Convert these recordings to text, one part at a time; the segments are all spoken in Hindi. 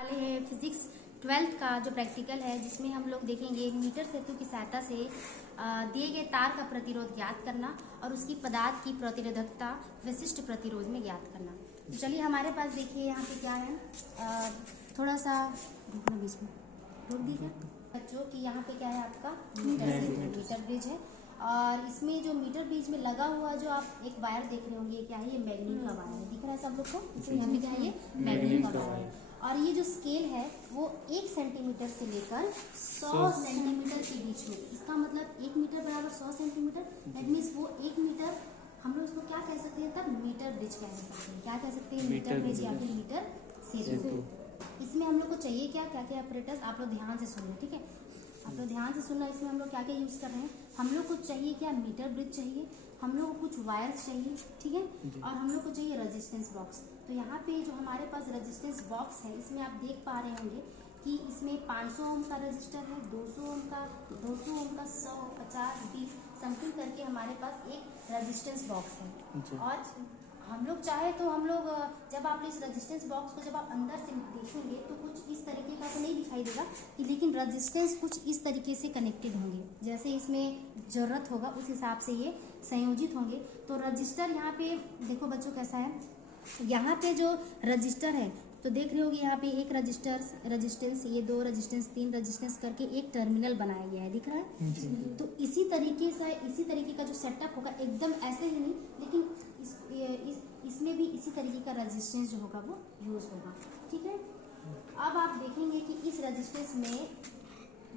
वाले हैं फिजिक्स 12th का जो प्रैक्टिकल है, जिसमें हम लोग देखेंगे मीटर सेतु की सहायता से दिए गए तार का प्रतिरोध ज्ञात करना और उसकी पदार्थ की प्रतिरोधकता विशिष्ट प्रतिरोध में ज्ञात करना। तो चलिए हमारे पास देखिए यहाँ पे क्या है, थोड़ा सा रुकना, बीच में रोक दीजिए बच्चों कि यहाँ पे क्या है आपका मीटर ब्रिज है। और इसमें जो मीटर ब्रिज में लगा हुआ जो आप एक वायर देख रहे होंगे, क्या है, ये मैग्नीज का वायर है, दिख रहा है सब लोग को। तो यहाँ पे क्या है, ये मैग्नीज का वायर है। और ये जो स्केल है वो 1 सेंटीमीटर से लेकर 100 सेंटीमीटर के बीच में, इसका मतलब 1 मीटर बराबर 100 सेंटीमीटर, दैट मीन्स वो 1 मीटर, हम लोग इसको क्या कह सकते हैं, तब मीटर ब्रिज कह सकते हैं। क्या कह सकते हैं, मीटर ब्रिज या फिर मीटर सेतु। इसमें हम लोग को चाहिए क्या क्या क्या ऑपरेटर्स, आप लोग ध्यान से सुनिए, ठीक है, आप लोग ध्यान से सुनना। इसमें हम लोग क्या क्या यूज कर रहे हैं, हम लोग को चाहिए क्या, मीटर ब्रिज चाहिए, हम लोग को कुछ वायर्स चाहिए, ठीक है, और हम लोग को चाहिए रेजिस्टेंस बॉक्स। तो यहाँ पे जो हमारे पास रेजिस्टेंस बॉक्स है, इसमें आप देख पा रहे होंगे कि इसमें 500 ओम का रजिस्टर है, 200 ओम का, 200 ओम का, 100, 50, 20 समथिंग करके हमारे पास एक रेजिस्टेंस बॉक्स है। और हम लोग चाहे तो हम लोग जब आप इस रेजिस्टेंस बॉक्स को जब आप अंदर से देखेंगे तो कुछ इस तरीके का तो नहीं दिखाई देगा कि, लेकिन रेजिस्टेंस कुछ इस तरीके से कनेक्टेड होंगे, जैसे इसमें ज़रूरत होगा उस हिसाब से ये संयोजित होंगे। तो रजिस्टर यहाँ पे देखो बच्चों कैसा है, यहाँ पे जो रजिस्टर है तो देख रहे होगे यहाँ पे एक रेजिस्टेंस, ये 2 रेजिस्टेंस, 3 रेजिस्टेंस करके एक टर्मिनल बनाया गया है, दिख रहा है। तो इसी तरीके का जो सेटअप होगा, एकदम ऐसे ही नहीं, लेकिन इसमें भी इसी तरीके का रेजिस्टेंस जो होगा वो यूज होगा, ठीक है। अब आप देखेंगे कि इस रेजिस्टेंस में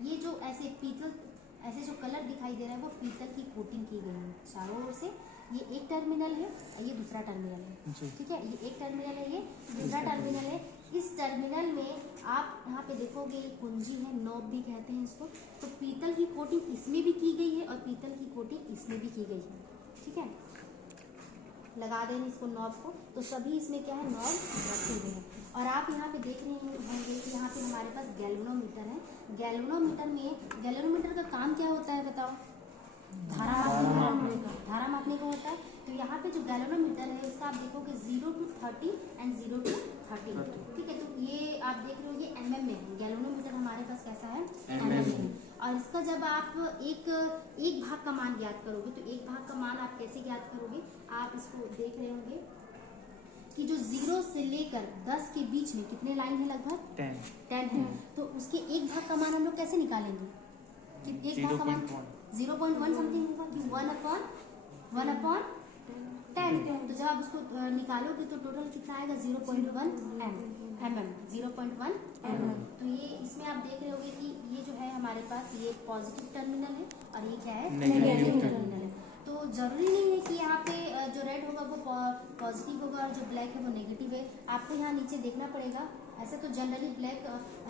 ये जो ऐसे जो कलर दिखाई दे रहा है वो पीतल की कोटिंग की गई है चारों ओर से। ये एक टर्मिनल है, ये दूसरा टर्मिनल है, ठीक है, ये एक टर्मिनल है, ये दूसरा टर्मिनल है। इस टर्मिनल में आप यहाँ पे देखोगे कुंजी है, नॉब भी कहते हैं इसको। तो पीतल की कोटिंग इसमें भी की गई है और पीतल की कोटिंग इसमें भी की गई है, ठीक है। लगा देंगे इसको नॉब को, तो सभी इसमें क्या है, नॉब रखे हुए हैं। और आप यहाँ पे देख रहे होंगे कि यहाँ पे हमारे पास गैल्वेनोमीटर है। गैल्वेनोमीटर का काम क्या होता है बताओ, धारा मापने का होता है। तो यहाँ पे जो गैल्वेनोमीटर है उसका आप देखोगे 0 to 30 एंड 0 to 30, ठीक है। तो ये आप देख रहे हो ये mm में है, गैल्वेनोमीटर हमारे पास कैसा है, mm में है। और इसका जब आप एक भाग का मान ज्ञात करोगे, तो एक भाग का मान आप कैसे ज्ञात करोगे, आप इसको देख रहे होंगे कि जो 0 से लेकर 10 के बीच में कितने लाइन है, लगभग 10 है। तो उसके एक भाग का मान हम लोग कैसे निकालेंगे, कि एक भाग का मान 0.1 समथिंग होगा, कि 1/10। तो जब आप उसको निकालोगे तो टोटल कितना आएगा, 0.1 mm, 0.1 mm। तो ये इसमें आप देख रहे होंगे कि ये जो है हमारे पास ये पॉजिटिव टर्मिनल है और ये क्या है, नेगेटिव टर्मिनल है। तो जरूरी नहीं है कि यहाँ पे जो रेड होगा वो पॉजिटिव होगा और जो ब्लैक है वो नेगेटिव है। आपको यहाँ नीचे देखना पड़ेगा। ऐसे तो जनरली ब्लैक,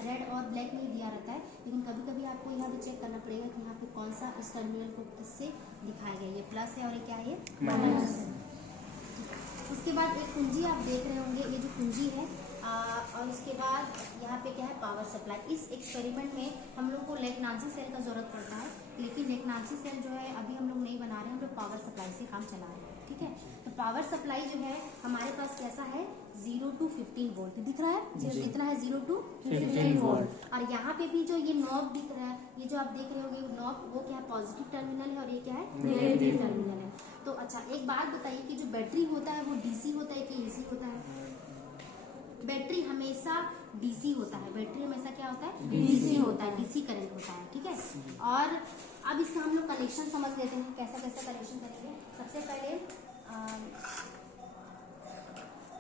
रेड और ब्लैक नहीं दिया रहता है, लेकिन कभी कभी आपको यहाँ पे चेक करना पड़ेगा कि यहाँ पे कौन सा इस टर्मिनल को किससे दिखाया गया, ये प्लस है और ये क्या है, माइनस है। उसके बाद एक कुंजी आप देख रहे होंगे, ये जो कुंजी है, और उसके बाद यहाँ पे क्या है, पावर सप्लाई। इस एक्सपेरिमेंट में हम लोग को लेग्नांसी सेल का जरूरत पड़ता है, लेकिन लेग्नांसी सेल जो है अभी हम लोग नहीं बना रहे हैं, हम लोग पावर सप्लाई से काम चला रहे हैं, ठीक है। तो पावर सप्लाई जो है हमारे पास कैसा है, 0 to 15 वोल्ट दिख रहा है, कितना है, 0 to 15 वोल्ट। और यहाँ पे भी जो ये नॉब दिख रहा है, ये जो आप देख रहे होंगे नॉब, वो क्या है, पॉजिटिव टर्मिनल है और ये क्या है, नेगेटिव टर्मिनल है। तो अच्छा एक बात बताइए कि जो बैटरी होता है वो डीसी होता है कि एसी होता है? बैटरी हमेशा डीसी होता है, बैटरी हमेशा क्या होता है, डीसी होता है, डीसी करंट होता है, ठीक है। और अब इसका हम लोग कनेक्शन समझ लेते हैं, कैसा कैसा कनेक्शन करेंगे। सबसे पहले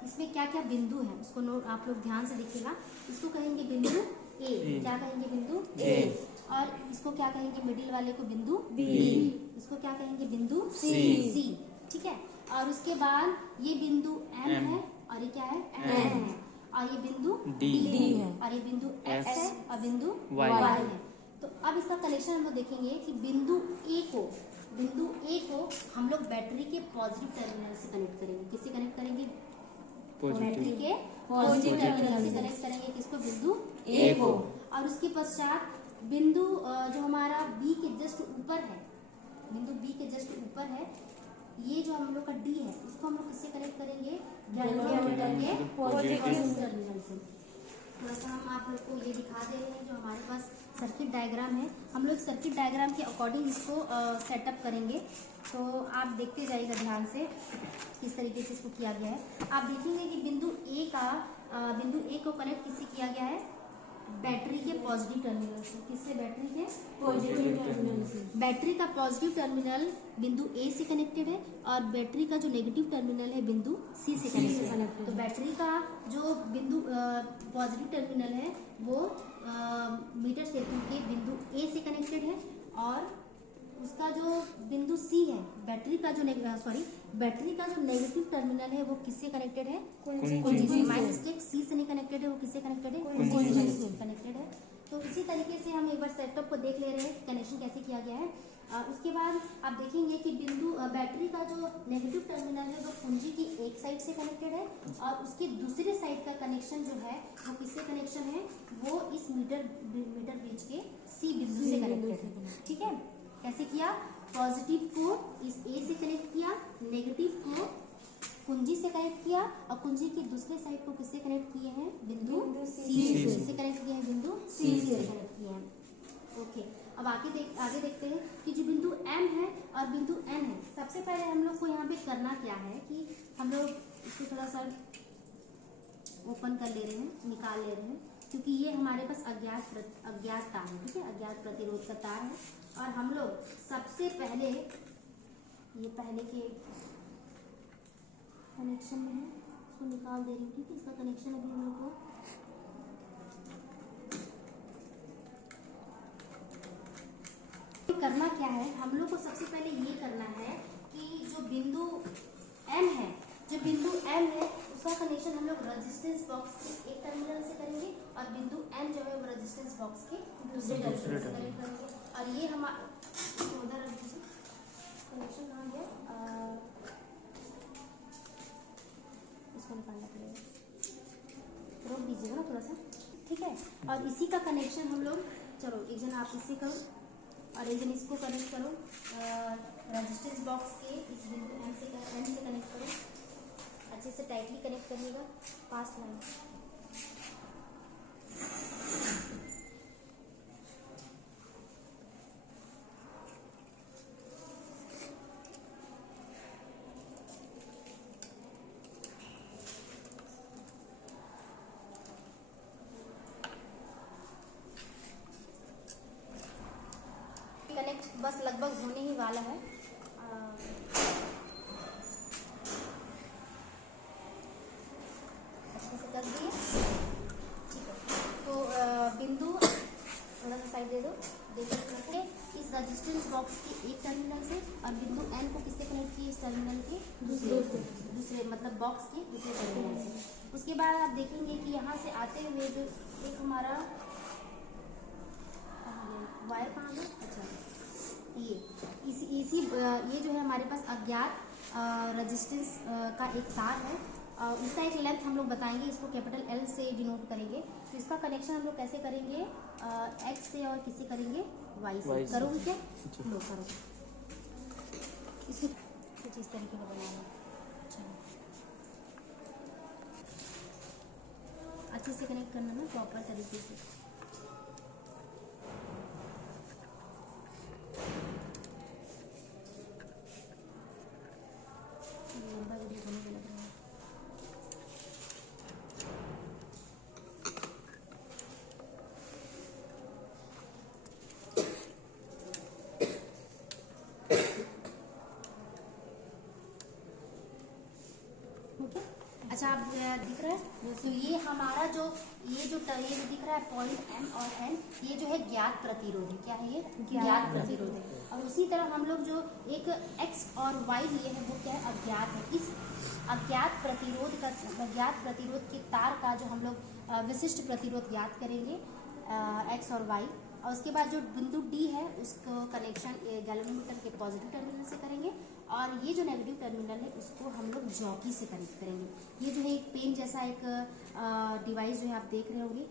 इसमें क्या क्या बिंदु है उसको नोट, आप लोग ध्यान से देखिएगा। इसको कहेंगे बिंदु ए, क्या कहेंगे, बिंदु ए। और इसको क्या कहेंगे, मिडिल वाले को बिंदु बी, इसको क्या कहेंगे, बिंदु सी, ठीक है। और उसके बाद ये बिंदु एम है और ये क्या है, एन है, और ये बिंदु डी है, और ये बिंदु एक्स है और बिंदु वाई है। तो अब इसका कनेक्शन हम लोग देखेंगे कि बिंदु ए को हम लोग बैटरी के पॉजिटिव टर्मिनल से कनेक्ट करेंगे। किससे कनेक्ट करेंगे, बैटरी के पॉजिटिव टर्मिनल से कनेक्ट करेंगे, किसको, बिंदु ए को। और उसके पश्चात बिंदु जो हमारा बी के जस्ट ऊपर है, बिंदु बी के जस्ट ऊपर है, ये जो हम लोग का डी है, इसको हम लोग किससे कनेक्ट करेंगे, गैल्वेनोमीटर के पॉजिटिव टर्मिनल से। थोड़ा सा हम आप लोग को ये दिखा दे रहे हैं जो हमारे पास सर्किट डायग्राम है। हम लोग सर्किट डायग्राम के अकॉर्डिंग इसको सेटअप करेंगे। तो आप देखते जाइएगा ध्यान से किस तरीके से इसको किया गया है। आप देखेंगे कि बिंदु ए को कनेक्ट किससे किया गया है? बैटरी के पॉजिटिव टर्मिनल से। किससे? बैटरी के पॉजिटिव टर्मिनल से। बैटरी का पॉजिटिव टर्मिनल बिंदु ए से कनेक्टेड है और बैटरी का जो नेगेटिव टर्मिनल है बिंदु सी से कनेक्टेड है। तो बैटरी का जो बिंदु पॉजिटिव टर्मिनल है वो मीटर सेतु के बिंदु ए से कनेक्टेड है और उसका जो बिंदु सी है बैटरी का जो नेगेटिव टर्मिनल है वो किससे कनेक्टेड है? कुंजी से। माइनस सी से नहीं कनेक्टेड है, वो किससे कनेक्टेड है? कुंजी से कनेक्टेड है। तो इसी तरीके से हम एक बार सेटअप को देख ले रहे हैं कनेक्शन कैसे किया गया है। उसके बाद आप देखेंगे कि बैटरी का जो नेगेटिव टर्मिनल है वो कुंजी की एक साइड से कनेक्टेड है और उसके दूसरे साइड का कनेक्शन जो है वो किससे कनेक्शन है? वो इस मीटर ब्रिज के सी बिंदु से कनेक्टेड है। ठीक है, कैसे किया? पॉजिटिव को इस ए से कनेक्ट किया, नेगेटिव को कुंजी से कनेक्ट किया और कुंजी की दूसरे साइड को किससे कनेक्ट किए हैं? बिंदु सी से कनेक्ट किए हैं, बिंदु सी से कनेक्ट किए हैं। ओके, अब आगे देखते हैं कि जो बिंदु M है और बिंदु N है। सबसे पहले हम लोग को यहाँ पे करना क्या है कि हम लोग इसको थोड़ा सा ओपन कर ले रहे हैं, निकाल ले रहे हैं, क्योंकि ये हमारे पास अज्ञात तार है। ठीक है, अज्ञात प्रतिरोध का तार है और हम लोग सबसे पहले ये पहले के कनेक्शन में है इसको निकाल दे रही हूँ। ठीक है, इसका कनेक्शन अभी हम लोग को करना क्या है? हम लोग को सबसे पहले ये करना है कि जो बिंदु M है उसका कनेक्शन हम लोग रेजिस्टेंस बॉक्स के एक टर्मिनल से करेंगे और बिंदु N जो है वो रेजिस्टेंस बॉक्स के दूसरे टर्मिनल से कनेक्ट करेंगे। और ये हमारा उधर कनेक्शन कहाँ गया? इसको निकालना पड़ेगा, रोक दीजिएगा ना थोड़ा सा। ठीक है, और इसी का कनेक्शन हम लोग, चलो एक जन आप इससे करो और एक जन इसको कनेक्ट करो रेजिस्टेंस बॉक्स के इस बिंदु N से कनेक्ट करो। अच्छे से टाइटली कनेक्ट करिएगा, पास लाइन। कनेक्ट बस लगभग होने ही वाला है। अच्छे से कर दिए। ठीक है, तो बिंदु थोड़ा सा साइड दे दो। देखिए इस रेजिस्टेंस बॉक्स के एक टर्मिनल से और बिंदु N को किससे कनेक्ट किए? इस टर्मिनल के दूसरे मतलब बॉक्स के दूसरे टर्मिनल से। उसके बाद आप देखेंगे कि यहाँ से आते हुए जो एक हमारा वायर कहाँ है? अच्छा, ये जो है हमारे पास अज्ञात रेजिस्टेंस का एक तार है। इसका एक लेंथ हम लोग बताएंगे, इसको कैपिटल L से डिनोट करेंगे। तो इसका कनेक्शन हम लोग कैसे करेंगे? X से और किससे करेंगे? Y से। करोगे क्या? लो करो, इसको कुछ इस तरीके का बनाना। अच्छा, अच्छे से कनेक्ट करना ना प्रॉपर तरीके से। अच्छा, आप दिख रहा है? तो ये हमारा जो दिख रहा है पॉइंट M और N, ये जो है ज्ञात प्रतिरोध है। क्या है ये? ज्ञात प्रतिरोध है। और उसी तरह हम लोग जो एक X और Y लिए हैं वो क्या है? अज्ञात है। इस अज्ञात प्रतिरोध के तार का जो हम लोग विशिष्ट प्रतिरोध ज्ञात करेंगे X और Y। और उसके बाद जो बिंदु D है उसको कनेक्शन गैल्वेनोमीटर के पॉजिटिव टर्मिनल से करेंगे और ये जो नेगेटिव टर्मिनल है उसको हम लोग जॉकी से कनेक्ट करेंगे। ये जो है एक पेन जैसा एक डिवाइस जो है आप देख रहे होंगे।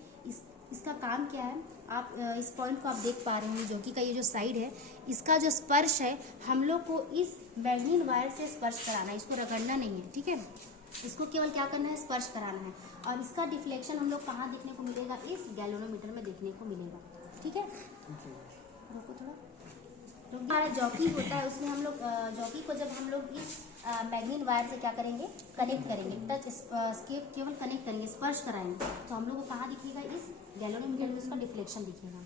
इसका काम क्या है? आप इस पॉइंट को आप देख पा रहे होंगे, जॉकी का ये जो साइड है इसका जो स्पर्श है हम लोग को इस मैग्नीन वायर से स्पर्श कराना है, इसको रगड़ना नहीं है। ठीक है, इसको केवल क्या करना है, स्पर्श कराना है। और इसका डिफ्लेक्शन हम लोग कहाँ देखने को मिलेगा, इस गैल्वेनोमीटर में देखने को मिलेगा। ठीक है, रोको थोड़ा। तो हमारा जॉकी होता है, उसमें हम लोग जॉकी को जब हम लोग इस मैग्नीन वायर से क्या करेंगे, कनेक्ट करेंगे, टच केवल कनेक्ट करेंगे, स्पर्श कराएंगे, तो हम लोग को कहाँ दिखेगा, इस गैल्वेनोमीटर में उसका डिफ्लेक्शन दिखेगा।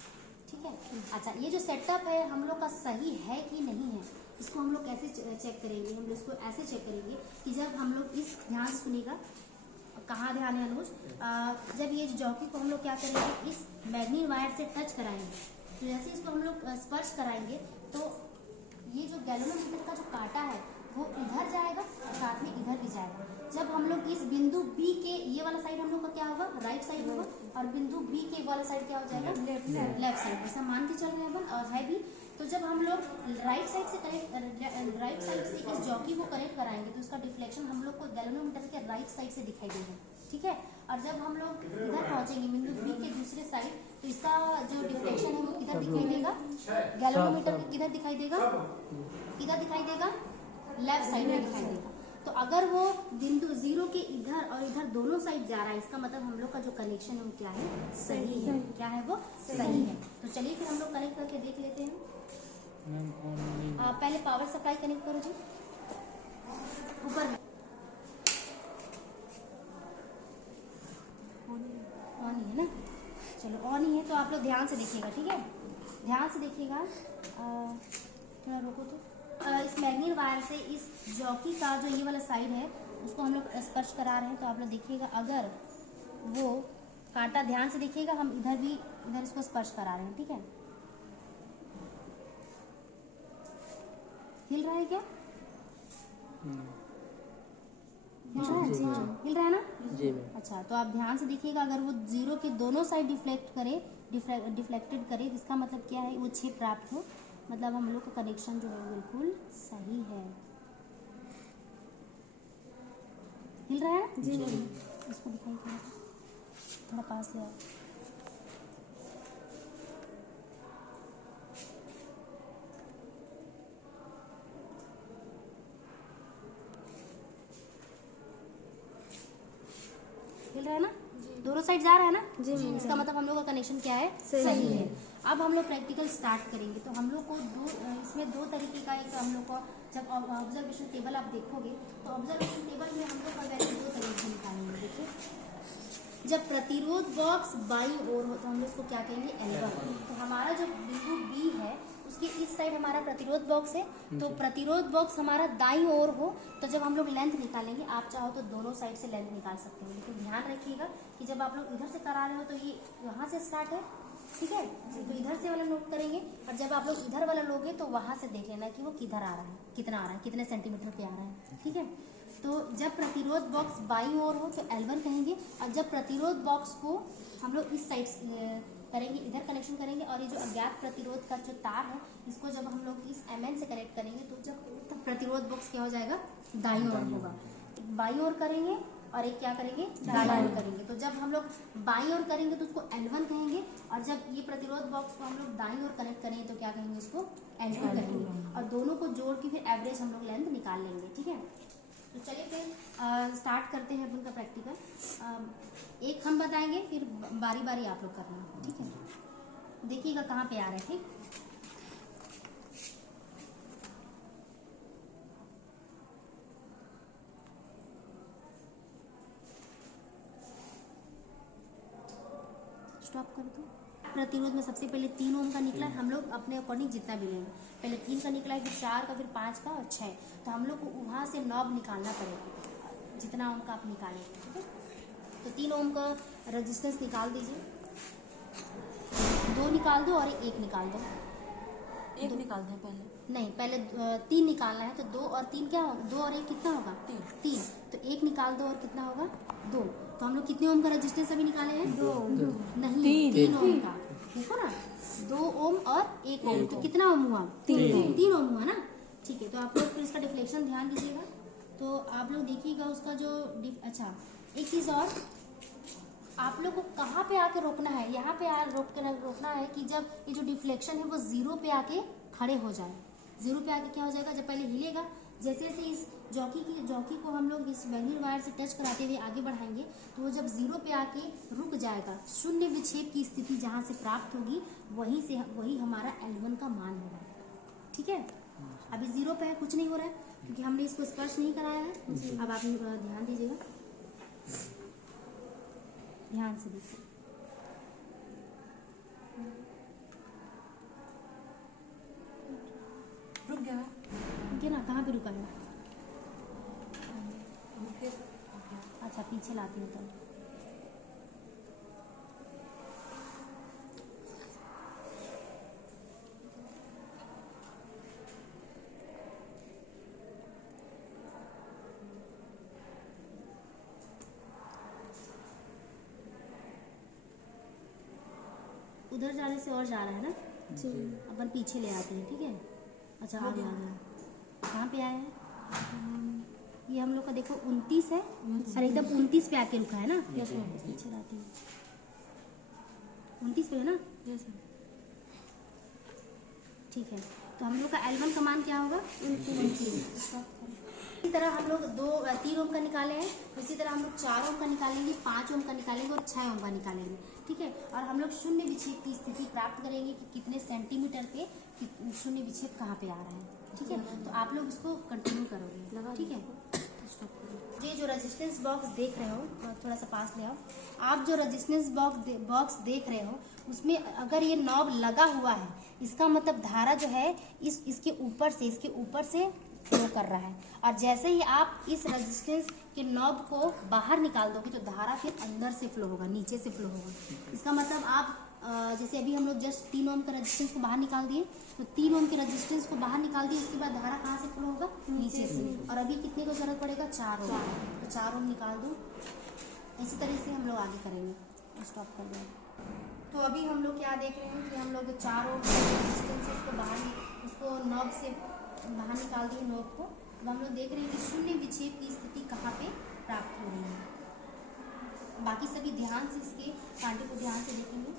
ठीक है। अच्छा, ये जो सेटअप है हम लोग का सही है कि नहीं है, इसको हम लोग कैसे चेक करेंगे, हम लोग इसको ऐसे चेक करेंगे कि जब हम लोग इस, ध्यान से सुनिएगा, कहाँ ध्यान है अनुज, जब ये जॉकी को हम लोग क्या करेंगे, इस मैग्नीन वायर से टच कराएंगे, तो जैसे इसको हम लोग स्पर्श कराएंगे तो ये जो गैल्वेनोमीटर का जो कांटा है वो इधर जाएगा और साथ में इधर भी जाएगा। जब हम लोग इस बिंदु बी के, ये वाला साइड हम लोग का क्या होगा, राइट साइड होगा, और बिंदु बी के वाला साइड क्या हो जाएगा, लेफ्ट साइड। ऐसा मान के चल रहे हैं अपन, और है भी। तो जब हम लोग राइट साइड से इस जॉकी को कनेक्ट कराएंगे तो इसका डिफ्लेक्शन हम लोग को गैल्वेनोमीटर के राइट साइड से दिखाई देगा। ठीक है। और जब हम लोग इधर पहुंचेंगे बिंदु बी के दूसरे साइड, तो इसका जो डिफ्लेक्शन है वो किधर दिखाई देगा, गैल्वेनोमीटर के किधर दिखाई देगा, किधर दिखाई देगा, लेफ्ट साइड में दिखाई देगा। तो अगर वो बिंदु जीरो के इधर और इधर दोनों साइड जा रहा है, इसका मतलब हम लोग का जो कनेक्शन है वो क्या है, सही है। क्या है वो, सही है। तो चलिए फिर हम लोग कनेक्ट करके देख लेते हैं। पहले पावर सप्लाई कनेक्ट करो जी, ऊपर ऑन ही है ना, चलो ऑन ही है। तो आप लोग ध्यान से देखिएगा, ठीक है, ध्यान से देखिएगा। थोड़ा रोको तो। इस मैग्नीन वायर से इस जॉकी का जो ये वाला साइड है उसको हम लोग स्पर्श करा रहे हैं, तो आप लोग देखिएगा, अगर वो कांटा, ध्यान से देखिएगा, हम इधर भी, इधर इसको स्पर्श करा रहे हैं। ठीक है, हिल रहा है क्या, हिल रहा है ना जी। अच्छा, तो आप ध्यान से देखिएगा, अगर वो जीरो के दोनों साइड डिफ्लेक्टेड करे, इसका मतलब क्या है, वो छेद प्राप्त हो, मतलब हम लोग का कनेक्शन जो है बिल्कुल सही है। हिल रहा है जी। इसको दिखाइए, थोड़ा पास ले आओ। हिल रहा है ना, दोनों साइड जा रहा है ना जी। इसका मतलब हम लोग का कनेक्शन क्या है, सही है। अब हम लोग प्रैक्टिकल स्टार्ट करेंगे। तो हम लोग को इसमें दो तरीके का एक, हम लोग को जब ऑब्जर्वेशन टेबल आप देखोगे तो ऑब्जर्वेशन टेबल में हम लोग का वैल्यू दो तरीके से निकालेंगे। देखिए, जब प्रतिरोध बॉक्स बाई ओर हो तो हम लोग इसको क्या कहेंगे, L1। तो हमारा जो बिंदु बी है उसके इस साइड हमारा प्रतिरोध बॉक्स है, तो प्रतिरोध बॉक्स हमारा दाईं ओर हो, तो जब हम लोग लेंथ निकालेंगे, आप चाहो तो दोनों साइड से लेंथ निकाल सकते हैं, लेकिन ध्यान रखिएगा कि जब आप लोग इधर से करा रहे हो तो ये यहाँ से स्टार्ट है, ठीक है, तो इधर से वाला नोट करेंगे, और जब आप लोग इधर वाला लोगे तो वहाँ से देख लेना कि वो किधर आ रहा है, कितना आ रहा है, कितने सेंटीमीटर पे आ रहा है। ठीक है, तो जब प्रतिरोध बॉक्स बाईं ओर हो तो L1 कहेंगे, और जब प्रतिरोध बॉक्स को हम लोग इस साइड करेंगे, इधर कनेक्शन करेंगे, और ये जो अज्ञात प्रतिरोध का जो तार है इसको जब हम लोग इस Mn से कनेक्ट करेंगे तो जब प्रतिरोध बॉक्स क्या हो जाएगा, दाईं ओर होगा। बाईं ओर करेंगे और एक क्या करेंगे, दाईं ओर करेंगे। तो जब हम लोग बाईं ओर करेंगे तो उसको L1 कहेंगे, और जब ये प्रतिरोध बॉक्स को हम लोग दाईं ओर कनेक्ट करेंगे तो क्या कहेंगे, उसको L2 कहेंगे, और दोनों को जोड़ के फिर एवरेज हम लोग लेंथ निकाल लेंगे। ठीक है, तो चलिए फिर स्टार्ट करते हैं अपन का प्रैक्टिकल। एक हम बताएंगे, फिर बारी बारी आप लोग करना। ठीक है, देखिएगा कहाँ पे आ रहे थे। स्टॉप कर दो। प्रतिरोध में सबसे पहले 3 ओम का निकला है, हम लोग अपने अकॉर्डिंग जितना भी लेंगे, पहले 3 का निकला है, फिर 4 का, फिर 5 का और 6, तो हम लोग को वहाँ से नॉब निकालना पड़ेगा, जितना ओम का आप निकालें। ठीक है, तो 3 ओम का रेजिस्टेंस निकाल दीजिए, 2 निकाल दो और 1 निकाल दो। 1 निकाल दें पहले, नहीं, पहले 3 निकालना है, तो 2 और 3 क्या होगा, 2 और 1 कितना होगा, 3, तो 1 निकाल दो और कितना होगा, 2। तो हम लोग कितने ओम का रेजिस्टेंस अभी निकाले हैं, 2 नहीं, 3 ओम का, देखो ना, 2 ओम और 1 ओम, तो कितना ओम हुआ, 3 ओम हुआ ना। ठीक है, तो आप लोग फिर इसका डिफ्लेक्शन ध्यान दीजिएगा, तो आप लोग देखिएगा उसका जो अच्छा, एक चीज़ और, आप लोग को कहाँ पे आके रोकना है, यहाँ पे रोकना है कि जब ये जो डिफ्लेक्शन है वो 0 पे आके खड़े हो जाए। 0 पे आके क्या हो जाएगा, जब पहले हिलेगा जैसे जैसे इस जॉकी को हम लोग इस बैगनी वायर से टच कराते हुए आगे बढ़ाएंगे तो वो जब 0 पे आके रुक जाएगा, शून्य विक्षेप की स्थिति जहाँ से प्राप्त होगी वही हमारा L1 का मान होगा। ठीक है, अभी 0 पे है, कुछ नहीं हो रहा है क्योंकि हमने इसको स्पर्श नहीं कराया है। अब आप ध्यान दीजिएगा, ध्यान से देखिए। रुक गया ना, कहाँ पे रुका है? रुके। अच्छा, पीछे लाती हूँ तो उधर जाने से और जा रहा है ना, अपन पीछे ले आते हैं। ठीक है, अच्छा आ गया। कहाँ पे आए हैं? ये हम लोग का देखो 29 है और एकदम 29 पे आके रुका है ना। पीछे लाती हूँ, 29 पे है ना। ठीक है, तो हम लोग का L1 का मान क्या होगा? 29। इसी तरह हम लोग 3 ओम का निकाले हैं, इसी तरह हम लोग 4 ओम का निकालेंगे, 5 ओम का निकालेंगे और 6 ओम का निकालेंगे। ठीक है, और हम लोग शून्य विक्षेप की स्थिति प्राप्त करेंगे कि कितने सेंटीमीटर पे शून्य विक्षेप कहाँ पे आ रहा है। ठीक है, तो आप लोग इसको कंटिन्यू करोगे। ठीक है, ये जो रेजिस्टेंस बॉक्स देख रहे हो, थोड़ा सा पास ले आओ। आप जो रेजिस्टेंस बॉक्स देख रहे हो उसमें अगर ये नॉब लगा हुआ है, इसका मतलब धारा जो है इसके ऊपर से फ्लो कर रहा है। और जैसे ही आप इस रेजिस्टेंस के नॉब को बाहर निकाल दोगे तो धारा फिर अंदर से फ्लो होगा, नीचे से फ्लो होगा। इसका मतलब आप जैसे अभी हम लोग जस्ट 3 ओम का रेजिस्टेंस को बाहर निकाल दिए, तो 3 ओम के रेजिस्टेंस को बाहर निकाल दिए, उसके बाद धारा कहाँ से फ्लो होगा? नीचे से। और अभी कितने को जरूरत पड़ेगा? 4 ओम। तो 4 ओम निकाल दो। इसी तरह से हम लोग आगे करेंगे। स्टॉप कर दो। तो अभी हम लोग क्या देख रहे हैं कि हम लोग 4 ओम के रेजिस्टेंस उसको नॉब से बाहर निकाल दिए नॉब को। अब हम लोग देख रहे हैं कि शून्य विक्षेप की स्थिति कहाँ पे प्राप्त हो रही है। बाकी सभी ध्यान से इसके कांटे को ध्यान से देखेंगे।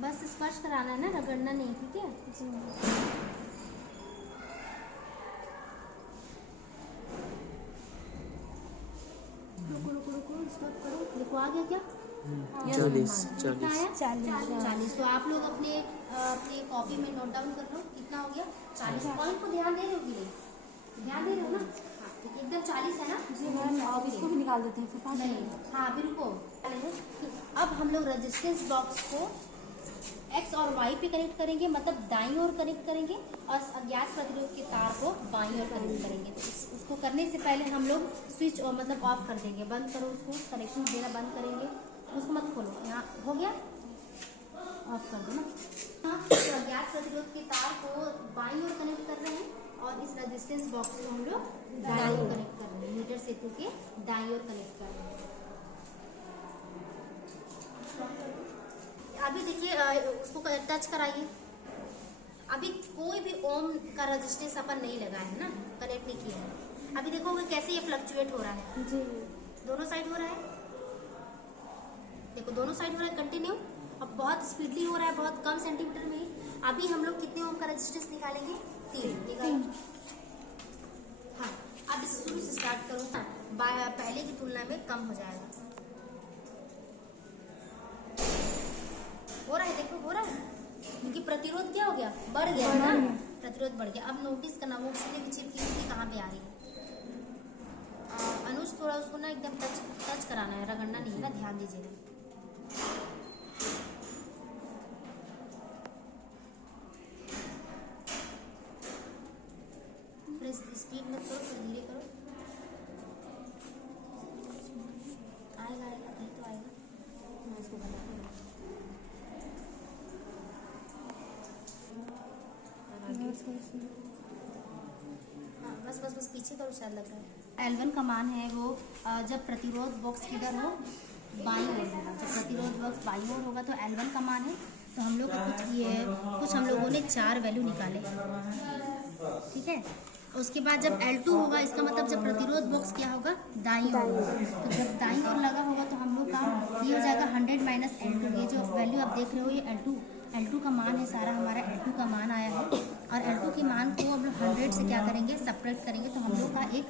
बस स्पर्श कराना है ना, रगड़ना नहीं। ठीक है, रुको स्टॉप करो। देखो आ गया क्या? 40। तो आप लोग अपने कॉपी में नोट डाउन कर लो कितना हो गया। 40 पॉइंट को ध्यान दे रहे हो कि नहीं? ध्यान दे रहे हो ना? हाँ, ठीक, एकदम 40 है ना जी। आप इसको भी निकाल देते हैं फिर। नहीं, हाँ अभी रुको। अब हम लोग रेजिस्टेंस बॉक्स को X और Y पे कनेक्ट करेंगे, मतलब दाईं ओर कनेक्ट करेंगे, और अज्ञात प्रतिरोध के तार को बाईं ओर कनेक्ट करेंगे। तो उसको करने से पहले हम लोग स्विच मतलब ऑफ कर देंगे। बंद करो उसको, कनेक्शन देना बंद करेंगे। उसको मत खोलो। यहाँ हो गया, ऑफ कर दो ना। हाँ, तो अज्ञात प्रतिरोध के तार को बाईं ओर कनेक्ट कर रहे हैं और इस रेजिस्टेंस बॉक्स को हम लोग दाईं ओर कनेक्ट कर रहे हैं। मीटर सेतु के दाईं ओर कनेक्ट कर रहे हैं। अभी देखिए, उसको टच कराइए। अभी कोई भी ओम का रेजिस्टेंस अपन नहीं लगाया है ना, कनेक्ट नहीं किया है। अभी देखोगे कैसे ये फ्लक्चुएट हो रहा है जी। दोनों साइड हो रहा है, देखो दोनों साइड हो रहा है कंटिन्यू। अब बहुत स्पीडली हो रहा है, बहुत कम सेंटीमीटर में ही। अभी हम लोग कितने ओम का रेजिस्टेंस निकालेंगे? 3 हाँ, अब इस शुरू से स्टार्ट करो, पहले की तुलना में कम हो जाएगा। हो रहा है, देखो हो रहा है, क्योंकि प्रतिरोध क्या हो गया? बढ़ गया ना, प्रतिरोध बढ़ गया। अब नोटिस करना वो शून्य विक्षेप की स्थिति कहाँ पे आ रही है। अनुज थोड़ा उसको ना एकदम टच कराना है, रगड़ना नहीं है ना, ध्यान दीजिएगा। स्पीड मत करो, धीरे करो। आएगा कहीं तो आएगा। मैं इसको बना बस पीछे करो, शायद लग रहा है। L1 का मान है वो जब प्रतिरोध बॉक्स किधर हो, बाईं ओर होगा। जब प्रतिरोध बॉक्स बाईं ओर होगा तो L1 का मान है। तो हम लोग का कुछ हम लोगों ने 4 वैल्यू निकाले, ठीक है। उसके बाद जब L2 होगा, इसका मतलब जब प्रतिरोध बॉक्स क्या होगा, दाईं ओर। तो जब दाईं ओर लगा होगा तो हम लोग का ये हो जाएगा 100 माइनस L2। ये जो वैल्यू आप देख रहे हो ये L2 का मान है, सारा हमारा L2 का मान आया है। और L2 के मान को हम लोग 100 से क्या करेंगे, सपरेट करेंगे, तो हम लोग का एक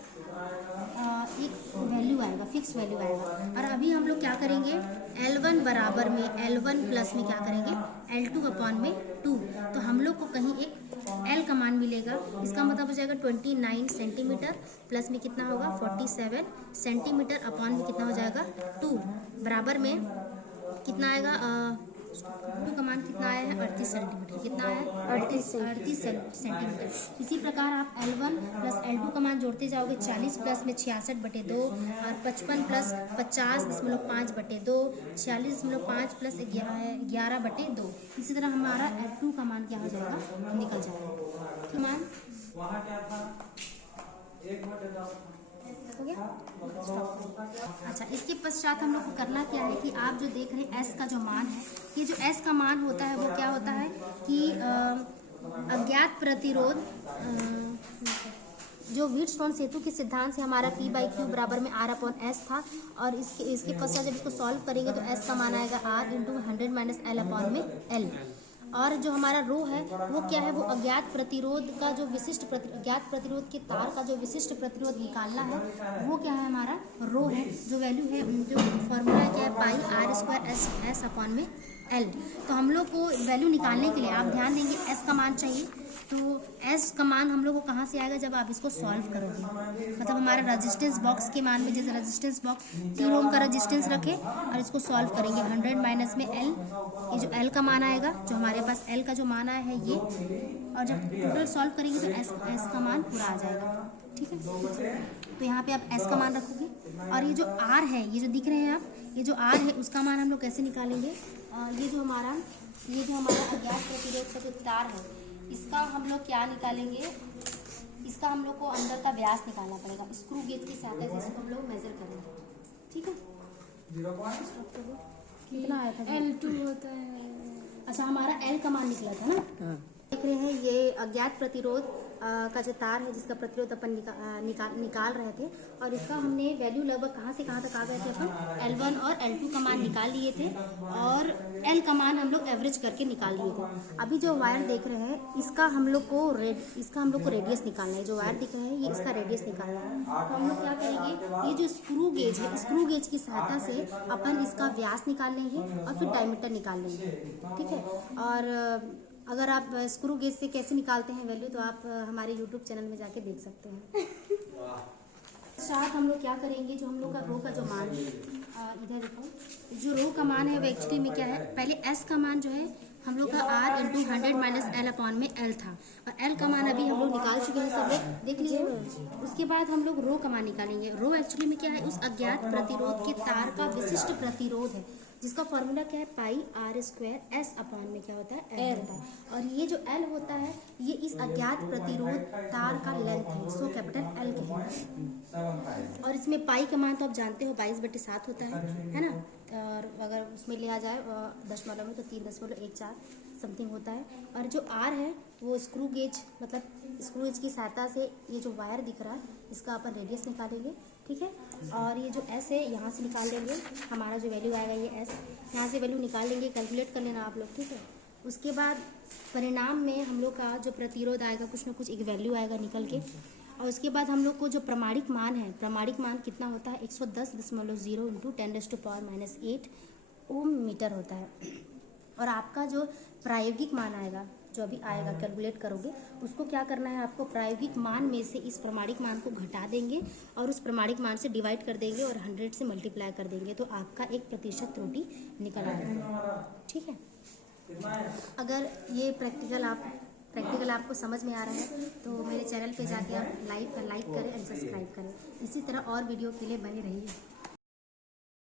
वैल्यू आएगा, फिक्स वैल्यू आएगा। और अभी हम लोग क्या करेंगे, L1 बराबर में L1 प्लस में क्या करेंगे, L2 अपॉन में 2। तो हम लोग को कहीं एक L का मान मिलेगा, इसका मतलब हो जाएगा 29 सेंटीमीटर प्लस में कितना होगा 47 सेंटीमीटर अपॉन में कितना हो जाएगा 2 बराबर में कितना आएगा 2 का मान कितना आया है 38 सेंटीमीटर। कितना आया है 38 सेंटीमीटर। इसी प्रकार आप L1 प्लस L2 का मान जोड़ते जाओगे, 40 प्लस में 66/2 और 55 प्लस 50.5/2, 46.5 प्लस 11/2। इसी तरह हमारा L2 का मान क्या हो जाएगा, निकल जाएगा। तो मान हो गया। अच्छा, इसके पश्चात हम लोग को करना क्या है कि आप जो देख रहे हैं S का जो मान है, ये जो S का मान होता है वो क्या होता है कि अज्ञात प्रतिरोध जो व्हीटस्टोन सेतु के सिद्धांत से हमारा P/Q बराबर में R/S था। और इसके पश्चात जब इसको सॉल्व करेंगे तो S का मान आएगा R × 100 माइनस L अपॉन में L। और जो हमारा रो है वो क्या है, वो अज्ञात प्रतिरोध का जो अज्ञात प्रतिरोध के तार का जो विशिष्ट प्रतिरोध निकालना है, वो क्या है, हमारा रो है। जो वैल्यू है, जो फॉर्मूला क्या है, πr² S अपॉन में L। तो हम लोग को वैल्यू निकालने के लिए आप ध्यान देंगे S का मान चाहिए। तो S का मान हम लोग को कहाँ से आएगा, जब आप इसको सॉल्व करोगे। मतलब हमारा रेजिस्टेंस बॉक्स के मान में, जैसे रेजिस्टेंस बॉक्स 3 ओम का रेजिस्टेंस रखे और इसको सॉल्व करेंगे 100 माइनस में L, ये जो L का मान आएगा, जो हमारे पास L का जो मान आया है ये, और जब टोटल सॉल्व करेंगे तो S का मान पूरा आ जाएगा, ठीक है। तो यहाँ पे आप S का मान रखोगे। और ये जो R है, ये जो दिख रहे हैं आप, ये जो R है उसका मान हम लोग कैसे निकालेंगे, ये जो हमारा अज्ञात प्रतिरोध का जो तार है, इसका हम लोग क्या निकालेंगे, इसका हम लोग को अंदर का व्यास निकालना पड़ेगा। स्क्रू गेज की सहायता से इसको हम लोग मेजर करेंगे, ठीक है। कितना आया था, L2 होता है। अच्छा, हमारा L का मान निकला था ना। देख रहे हैं ये अज्ञात प्रतिरोध का जो तार है, जिसका प्रतिरोध अपन निकाल रहे थे। और इसका हमने वैल्यू लगभग कहाँ से कहाँ तक आ गए थे, अपन L1 और L2 का मान निकाल लिए थे और L का मान हम लोग एवरेज करके निकाल लिए थे। अभी जो वायर देख रहे हैं, इसका हम लोग को रेडियस निकालना है। जो वायर दिख रहे हैं ये इसका रेडियस निकालना है। तो हम लोग क्या करेंगे, ये जो स्क्रू गेज है, स्क्रू गेज की सहायता से अपन इसका व्यास निकाल लेंगे और फिर डायमीटर निकाल लेंगे, ठीक है। और अगर आप स्क्रू गेज से कैसे निकालते हैं वैल्यू, तो आप हमारे YouTube चैनल में जाके देख सकते हैं। साथ हम लोग क्या करेंगे, जो हम लोग का रो का जो मान है, इधर देखो, जो रो का मान है वो एक्चुअली में क्या है, पहले S का मान जो है हम लोग का R × 100 माइनस L अपॉन में L था। और L का मान अभी हम लोग निकाल चुके हैं, सब लोग देख लिए। उसके बाद हम लोग रो का मान निकालेंगे। रो एक्चुअली में क्या है, उस अज्ञात प्रतिरोध के तार का विशिष्ट प्रतिरोध है, जिसका फॉर्मूला क्या है, πr² S अपॉन में क्या होता है, L होता है। और ये जो L होता है, ये इस अज्ञात प्रतिरोध तार का लेंथ है, इसको कैपिटल L कहते हैं। और इसमें पाई का मान तो आप जानते हो 22/7 होता है ना। और अगर उसमें लिया जाए दशमलव में तो 3.14 समथिंग होता है। और जो R है वो स्क्रू गेज, मतलब स्क्रू गेज की सहायता से ये जो वायर दिख रहा है इसका अपन रेडियस निकालेंगे, ठीक है। और ये जो S है यहाँ से निकाल लेंगे, हमारा जो वैल्यू आएगा ये S, यहाँ से वैल्यू निकाल लेंगे, कैलकुलेट कर लेना आप लोग, ठीक है। उसके बाद परिणाम में हम लोग का जो प्रतिरोध आएगा, कुछ ना कुछ एक वैल्यू आएगा निकल के। और उसके बाद हम लोग को जो प्रमाणिक मान है, प्रमाणिक मान कितना होता है, 110.0 × 10⁻⁸ ओम मीटर होता है। और आपका जो प्रायोगिक मान आएगा, जो अभी आएगा कैलकुलेट करोगे, उसको क्या करना है, आपको प्रायोगिक मान में से इस प्रमाणिक मान को घटा देंगे और उस प्रमाणिक मान से डिवाइड कर देंगे और 100 से मल्टीप्लाई कर देंगे, तो आपका 1% त्रुटि निकल आएगा, ठीक है। अगर ये प्रैक्टिकल आपको समझ में आ रहा है तो मेरे चैनल पे जाके आप लाइक करें और सब्सक्राइब करें। इसी तरह और वीडियो के लिए बने रहिए।